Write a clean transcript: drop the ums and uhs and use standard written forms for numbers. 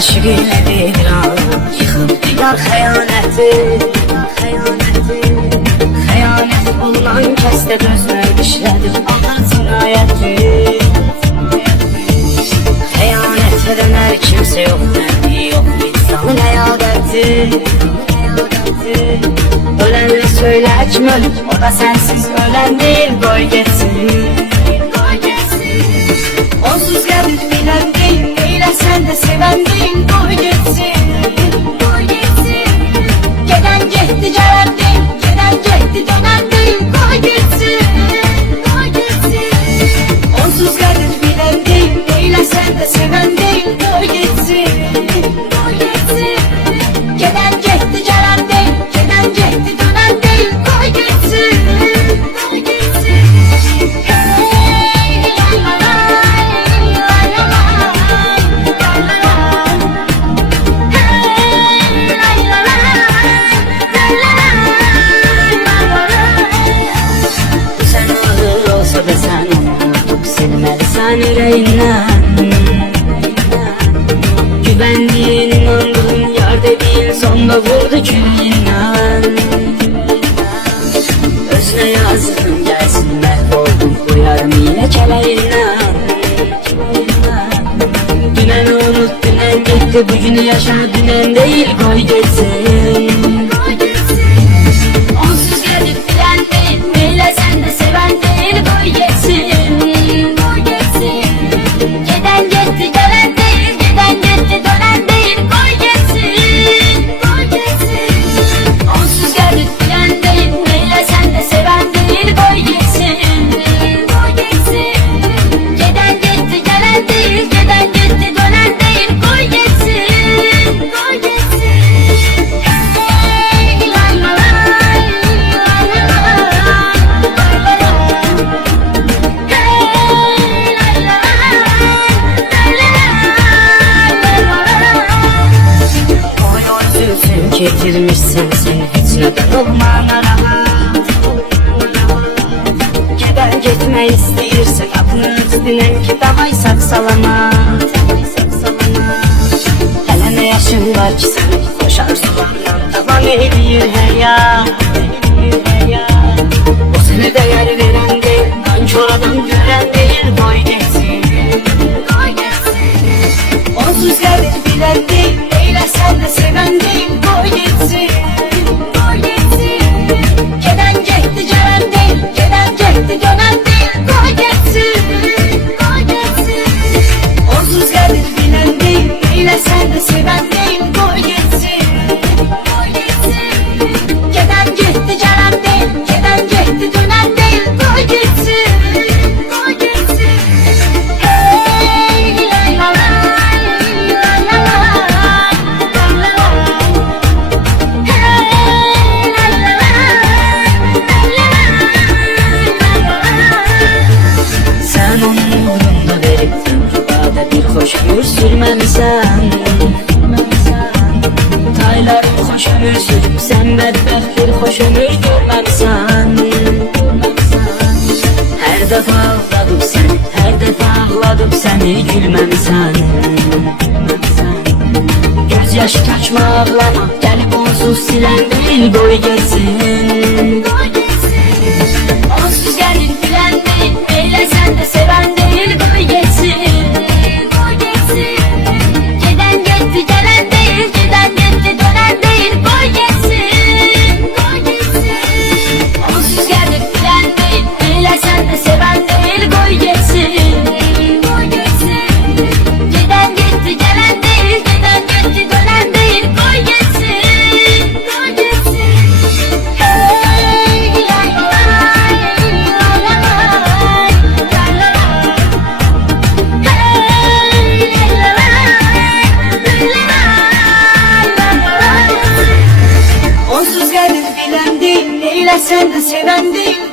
aşık elədir an, yıxıb diyar xəyanəti. Xəyanət olunan kəsdə dözmək işlədir Allah cinayəti. Xəyanət edənlər kimsə yox, nəbi yox, insanın həyadəti. Ölenle söyle kim ölüp, o da sensiz ölen değil, boy geçsin. Onsuz geldik bilen değil, neyle sen de seven değil, boy geçsin. Gelen gitti gelen değil, gelen gitti dönen değil, boy geçsin. Onsuz geldik bilen değil, neyle sen de seven değil, boy geçsin. Gelen gitti gelen değil, gelen gitti dönen değil, boy geçsin. Yüreğinden güvendiğin inandığın yerde değil, sonda vurdu küreğinden. Özüne yazdım gelsin mahvoldum bu yarım yine keleğinden. Düneni unut, dünen gitti, bugünü yaşa, dünen değil, koy geçsin. Onsuz gelip bilen değil, neyle sen de seven değil, koy geçsin. Getirmişsin seni hiç neden olmana rahat. Giden gitme istəyirsən, qapını üstünən ki davaysak salamat. Hələ nə yaşın var ki sən koşar sulardan davam edir həyat. O sənə dəyər verən deyil, nankor adam görən deyil, boy geçsin. Onsuz gəlir bilən deyil, eylə sən də sevən deyil, boy geçsin. Gelen gitti gelen değil, gelen gitti dönen değil, boy geçsin. Onsuz gelir bilen değil, neyle sen de seven değil, boy geçsin. Gelen gitti gelen değil, gelen gitti dönen değil, boy geçsin. Hoş ömür sürməmisən, tayların hoş ömür sürüb, sən bədbəxt bir hoş ömür görməmisən. Hər dəfə ağladım səni, hər dəfə ağladım səni, gülməmisən. Göz yaşı kaçma ağlama, gəlib onsuz silən değil, boy geçsin. Onsuz gəlir bilən değil, neyle sen de seven değil, boy geçsin. Sen de seven değil.